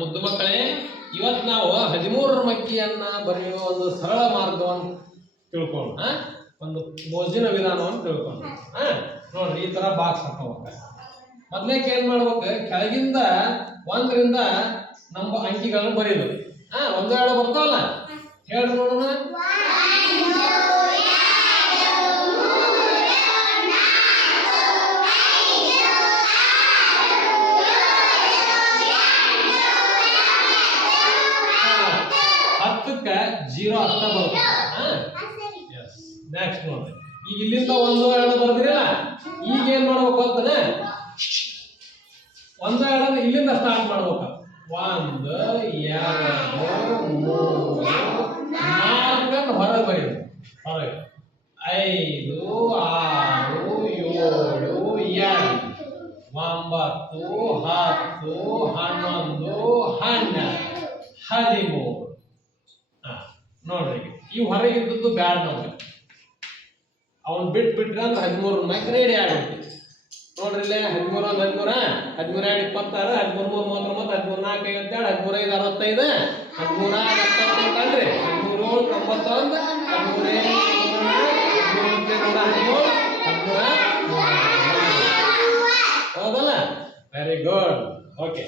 ಮುದ್ದು ಮಕ್ಕಳೇ, ಇವತ್ತು ನಾವು 13ರ ಮಗ್ಗಿಯನ್ನ ಬರೆಯುವ ಒಂದು ಸರಳ ಮಾರ್ಗವನ್ನು ತಿಳ್ಕೊಂಡು ಒಂದು ಮೋಜಿನ ವಿಧಾನವನ್ನು ತಿಳ್ಕೊಂಡು ನೋಡ್ರಿ, ಈ ತರ ಬಾಕ್ಸ್ ಹಾಕೋಬೇಕು. ಮೊದಲೇಕೆ ಏನ್ ಮಾಡ್ಬೇಕು, ಕೆಳಗಿಂದ 1ರಿಂದ ನಮ್ಮ ಅಂಕಿಗಳನ್ನು ಬರೀದು. ಒಂದು ಎರಡು ಬರ್ತಾವಲ್ಲ, ಹೇಳ್ರಿ ನೋಡೋಣ. ಹತ್ತಕ್ಕೆ 0 ಅಷ್ಟ ಬರುತ್ತೆ. ನೆಕ್ಸ್ಟ್ ನೋಡ್ರಿ, ಈಗ ಇಲ್ಲಿಂದ 1 2 ಬರ್ದಿರಲ್ಲ, ಈಗ ಏನ್ ಮಾಡ್ಬೇಕು ಅಂತಾನೆ, 1 2 ಇಲ್ಲಿಂದ ಸ್ಟಾರ್ಟ್ ಮಾಡ್ಬೇಕು. 1 2 3 4 ಅಂತ ಹೊರಗೆ ಬರೀರಿ. ಹೊರಗೆ 5 6 7 8 9 10 11 12 13. ನೋಡ್ರಿ, ಈ ಹೊರಗೆ ಇದ್ದದ್ದು ಬ್ಯಾಡ ನಮ್ಗೆ. ಅವನ್ ಬಿಟ್ರೆ ಅಂದ್ರೆ 13 ನಾಲ್ಕು ರೆಡಿ ಆಗುತ್ತೆ. ನೋಡ್ರಿ ಇಲ್ಲೇ 13 1 13 13 2 26 13 3 39 13 4 57 13 5 65 13 6 78 ಅಲ್ರಿ, 13 91 13 ಹೌದಲ್ಲ? Very good. ಓಕೆ.